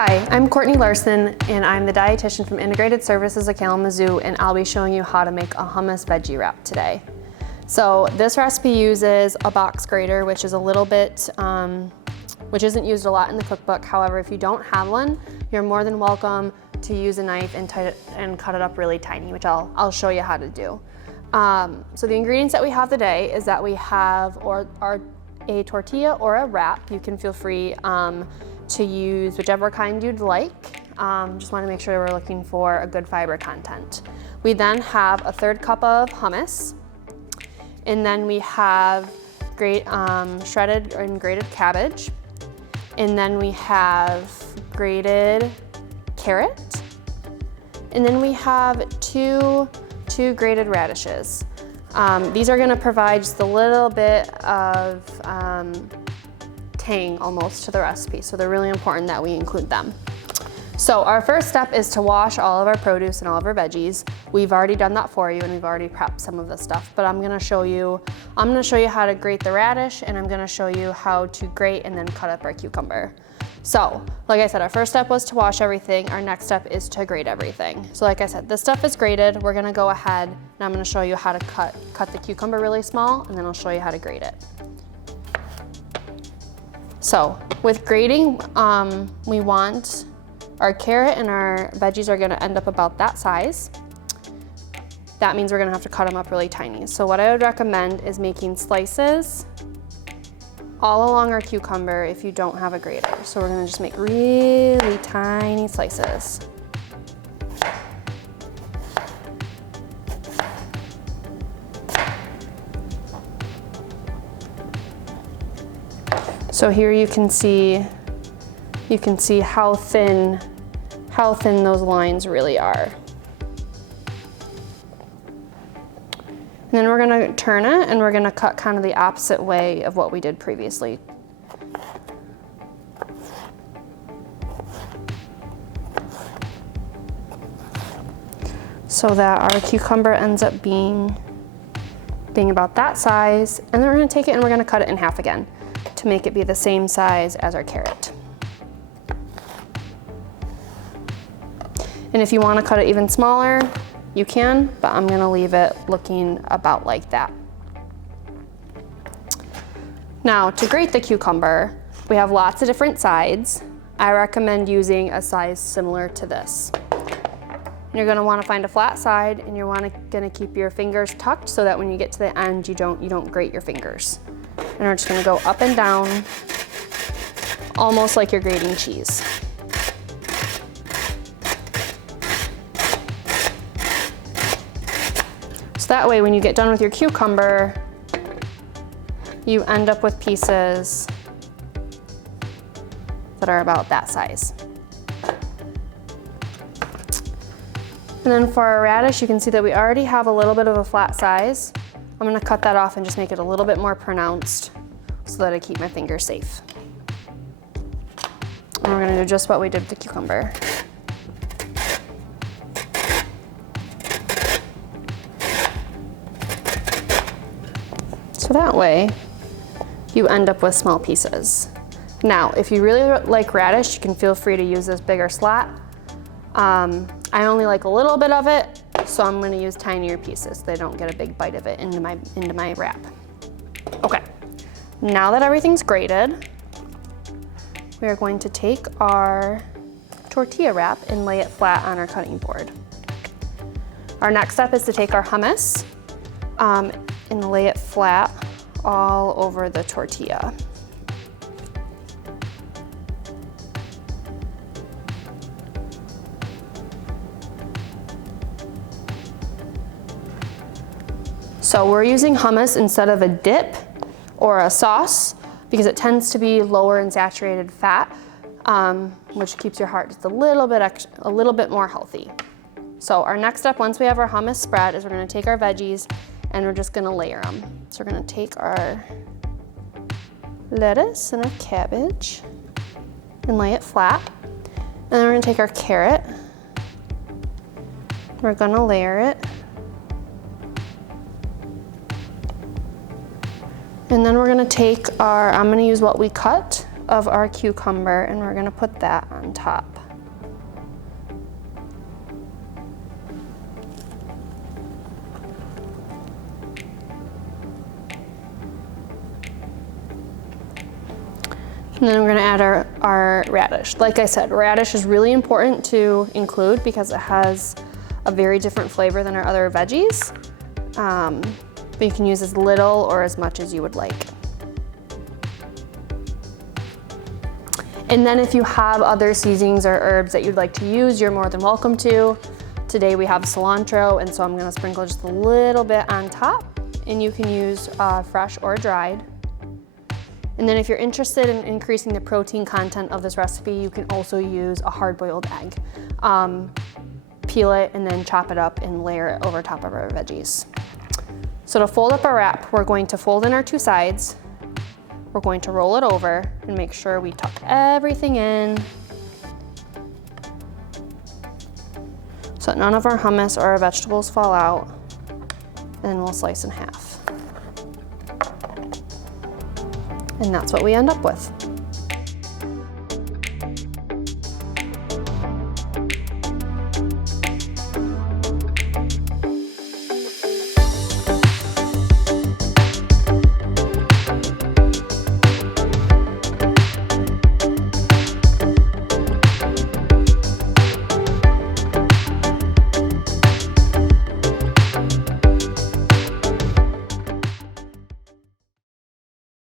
Hi, I'm Courtney Larson, and I'm the dietitian from Integrated Services of Kalamazoo, and I'll be showing you how to make a hummus veggie wrap today. So this recipe uses a box grater, which is a little bit, which isn't used a lot in the cookbook. However, if you don't have one, you're more than welcome to use a knife and cut it up really tiny, which I'll show you how to do. So the ingredients that we have today is that we have a tortilla or a wrap. You can feel free to use whichever kind you'd like. Just want to make sure we're looking for a good fiber content. We then have a 1/3 cup of hummus, and then we have shredded and grated cabbage, and then we have grated carrot, and then we have two grated radishes. These are going to provide just a little bit of tang almost to the recipe, so they're really important that we include them. So our first step is to wash all of our produce and all of our veggies. We've already done that for you, and we've already prepped some of the stuff, but I'm gonna show you how to grate the radish, and I'm gonna show you how to grate and then cut up our cucumber. So, like I said, our first step was to wash everything. Our next step is to grate everything. So like I said, this stuff is grated. We're gonna go ahead, and I'm gonna show you how to cut the cucumber really small, and then I'll show you how to grate it. So with grating, we want our carrot and our veggies are gonna end up about that size. That means we're gonna have to cut them up really tiny. So what I would recommend is making slices all along our cucumber if you don't have a grater. So we're gonna just make really tiny slices. So here you can see how thin those lines really are. And then we're gonna turn it, and we're gonna cut kind of the opposite way of what we did previously. So that our cucumber ends up being about that size, and then we're gonna take it and we're gonna cut it in half again to make it be the same size as our carrot. And if you want to cut it even smaller, you can, but I'm going to leave it looking about like that. Now, to grate the cucumber, we have lots of different sides. I recommend using a size similar to this. You're going to want to find a flat side, and you're going to keep your fingers tucked so that when you get to the end, you don't grate your fingers. And we're just going to go up and down, almost like you're grating cheese. So that way, when you get done with your cucumber, you end up with pieces that are about that size. And then for our radish, you can see that we already have a little bit of a flat size. I'm gonna cut that off and just make it a little bit more pronounced so that I keep my fingers safe. And we're gonna do just what we did with the cucumber. So that way, you end up with small pieces. Now, if you really like radish, you can feel free to use this bigger slat. I only like a little bit of it, so I'm gonna use tinier pieces so they don't get a big bite of it into my wrap. Okay, now that everything's grated, we are going to take our tortilla wrap and lay it flat on our cutting board. Our next step is to take our hummus and lay it flat all over the tortilla. So we're using hummus instead of a dip or a sauce because it tends to be lower in saturated fat, which keeps your heart just a little bit more healthy. So our next step, once we have our hummus spread, is we're gonna take our veggies and we're just gonna layer them. So we're gonna take our lettuce and our cabbage and lay it flat. And then we're gonna take our carrot. We're gonna layer it. And then we're gonna take I'm gonna use what we cut of our cucumber, and we're gonna put that on top. And then we're gonna add our radish. Like I said, radish is really important to include because it has a very different flavor than our other veggies. But you can use as little or as much as you would like. And then if you have other seasonings or herbs that you'd like to use, you're more than welcome to. Today we have cilantro, and so I'm gonna sprinkle just a little bit on top, and you can use fresh or dried. And then if you're interested in increasing the protein content of this recipe, you can also use a hard-boiled egg. Peel it and then chop it up and layer it over top of our veggies. So to fold up our wrap, we're going to fold in our two sides. We're going to roll it over and make sure we tuck everything in so that none of our hummus or our vegetables fall out. And then we'll slice in half. And that's what we end up with.